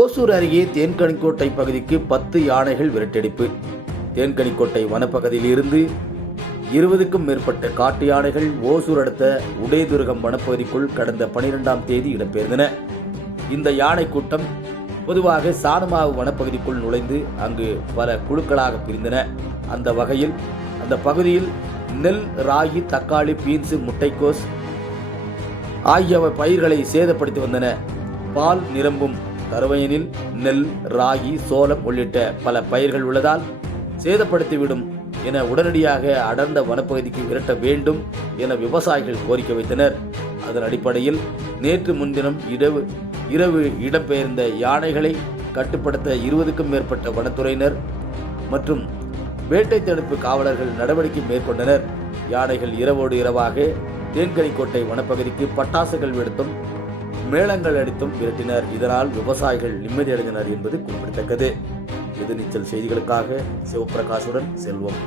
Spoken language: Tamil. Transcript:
ஓசூர் அருகே தேன்கனிக்கோட்டை பகுதிக்கு 10 யானைகள் விரட்டடிப்பு. தேன்கனிக்கோட்டை வனப்பகுதியில் இருந்து 20க்கும் மேற்பட்ட காட்டு யானைகள் ஓசூர் அடுத்த உடையதுர்கம் வனப்பகுதிக்குள் கடந்த 12ஆம் தேதி இடம்பெயர்ந்தன. இந்த யானை கூட்டம் பொதுவாக சாணமாவு வனப்பகுதிக்குள் நுழைந்து அங்கு பல குழுக்களாக பிரிந்தன. அந்த வகையில் அந்த பகுதியில் நெல், ராகி, தக்காளி, பீன்ஸ், முட்டைக்கோஸ் ஆகியவை பயிர்களை சேதப்படுத்தி வந்தன. பால் நிரம்பும் தருவையனில் நெல், ராகி, சோளம் உள்ளிட்ட பல பயிர்கள் உள்ளதால் சேதப்படுத்திவிடும் என உடனடியாக அடர்ந்த வனப்பகுதிக்கு விரட்ட வேண்டும் என விவசாயிகள் கோரிக்கை வைத்தனர். அதன் அடிப்படையில் நேற்று முன்தினம் இரவு இடம்பெயர்ந்த யானைகளை கட்டுப்படுத்த 20க்கும் மேற்பட்ட வனத்துறையினர் மற்றும் வேட்டை தடுப்பு காவலர்கள் நடவடிக்கை மேற்கொண்டனர். யானைகள் இரவோடு இரவாக தேன்கனிக்கோட்டை வனப்பகுதிக்கு பட்டாசுகள் வெடித்தும் மேளங்கள் அடித்தும் விரட்டினர். இதனால் விவசாயிகள் நிம்மதியடைந்தனர் என்பது குறிப்பிடத்தக்கது. எதிர்நீச்சல் செய்திகளுக்காக சிவபிரகாசுடன் செல்வம்.